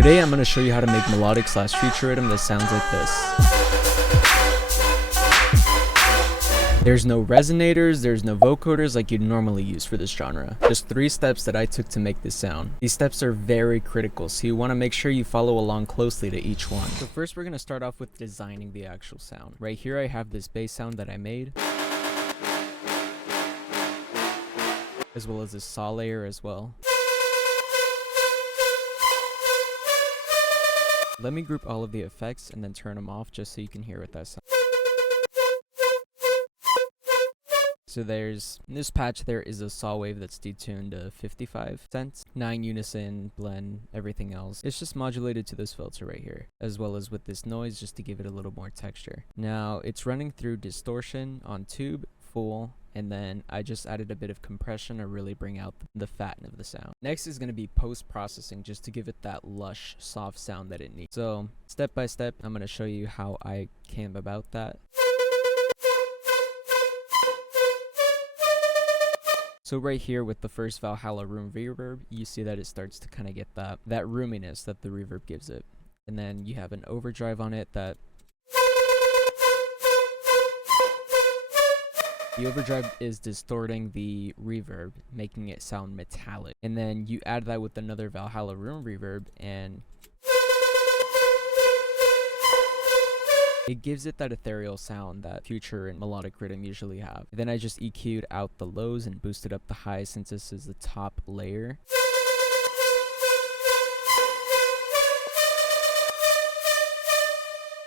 Today I'm going to show you how to make melodic / future rhythm that sounds like this. There's no resonators, there's no vocoders like you'd normally use for this genre. Just 3 steps that I took to make this sound. These steps are very critical, so you want to make sure you follow along closely to each one. So first we're going to start off with designing the actual sound. Right here I have this bass sound that I made, as well as this saw layer as well. Let me group all of the effects and then turn them off just so you can hear what that sounds. So there's, in this patch there is a saw wave that's detuned to 55 cents, 9 unison, blend, everything else. It's just modulated to this filter right here, as well as with this noise just to give it a little more texture. Now it's running through distortion on tube, full, and then I just added a bit of compression to really bring out the fat of the sound. Next is going to be post-processing just to give it that lush, soft sound that it needs. So step by step, I'm going to show you how I came about that. So right here with the first Valhalla room reverb, you see that it starts to kind of get that roominess that the reverb gives it. And then you have an overdrive on it that the overdrive is distorting the reverb, making it sound metallic. And then you add that with another Valhalla room reverb and it gives it that ethereal sound that future and melodic rhythm usually have. Then I just EQ'd out the lows and boosted up the highs since this is the top layer.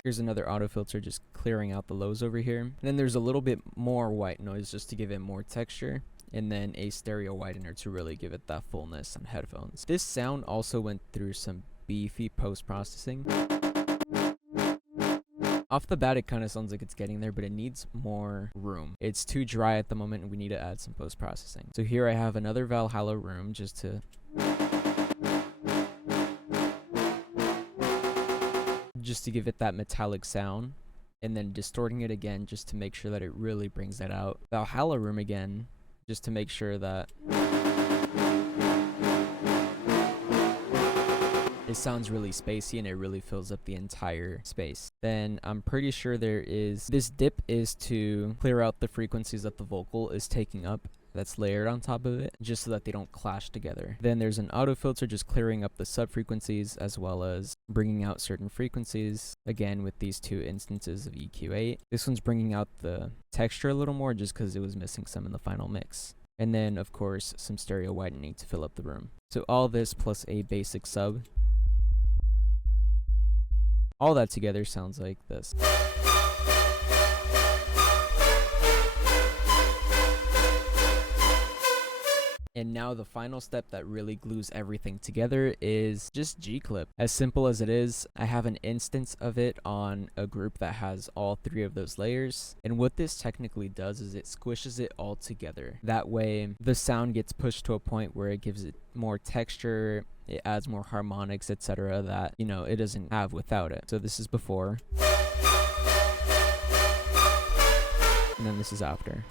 Here's another auto filter just clearing out the lows over here. And then there's a little bit more white noise just to give it more texture. And then a stereo widener to really give it that fullness on headphones. This sound also went through some beefy post-processing. Off the bat, it kind of sounds like it's getting there, but it needs more room. It's too dry at the moment and we need to add some post-processing. So here I have another Valhalla room just to give it that metallic sound, and then distorting it again just to make sure that it really brings that out. Valhalla room again just to make sure that it sounds really spacey and it really fills up the entire space. Then I'm pretty sure this dip is to clear out the frequencies that the vocal is taking up that's layered on top of it, just so that they don't clash together. Then there's an auto filter just clearing up the sub frequencies as well as bringing out certain frequencies, again with these 2 instances of EQ8. This one's bringing out the texture a little more just because it was missing some in the final mix. And then of course some stereo widening to fill up the room. So all this plus a basic sub, all that together sounds like this. And now the final step that really glues everything together is just G-clip. As simple as it is, I have an instance of it on a group that has all 3 of those layers. And what this technically does is it squishes it all together. That way the sound gets pushed to a point where it gives it more texture, it adds more harmonics, etc. that, you know, it doesn't have without it. So this is before. And then this is after.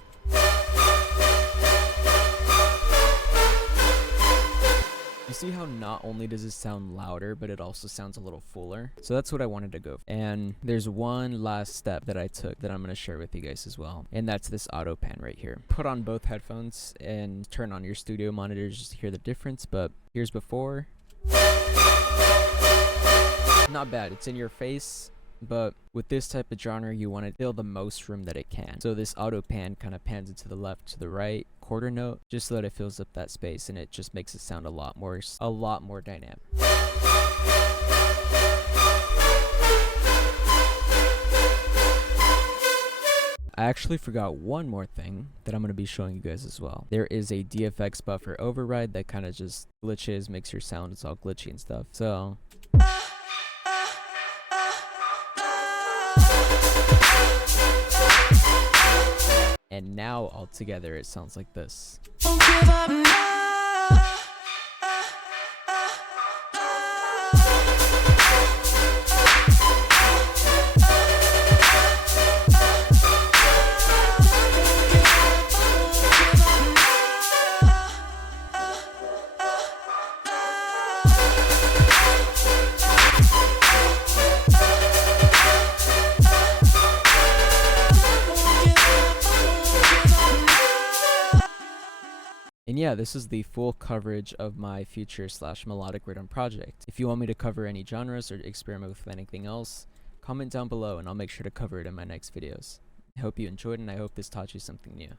You see how not only does it sound louder, but it also sounds a little fuller? So that's what I wanted to go for. And there's one last step that I took that I'm going to share with you guys as well. And that's this auto pan right here. Put on both headphones and turn on your studio monitors just to hear the difference. But here's before. Not bad. It's in your face. But with this type of genre, you want to fill the most room that it can. So this auto pan kind of pans it to the left, to the right, quarter note, just so that it fills up that space, and it just makes it sound a lot more dynamic. I actually forgot one more thing that I'm going to be showing you guys as well. There is a DFX buffer override that kind of just glitches, makes your sound it's all glitchy and stuff. So and now all together it sounds like this. And yeah, this is the full coverage of my future / melodic rhythm project. If you want me to cover any genres or experiment with anything else, comment down below and I'll make sure to cover it in my next videos. I hope you enjoyed and I hope this taught you something new.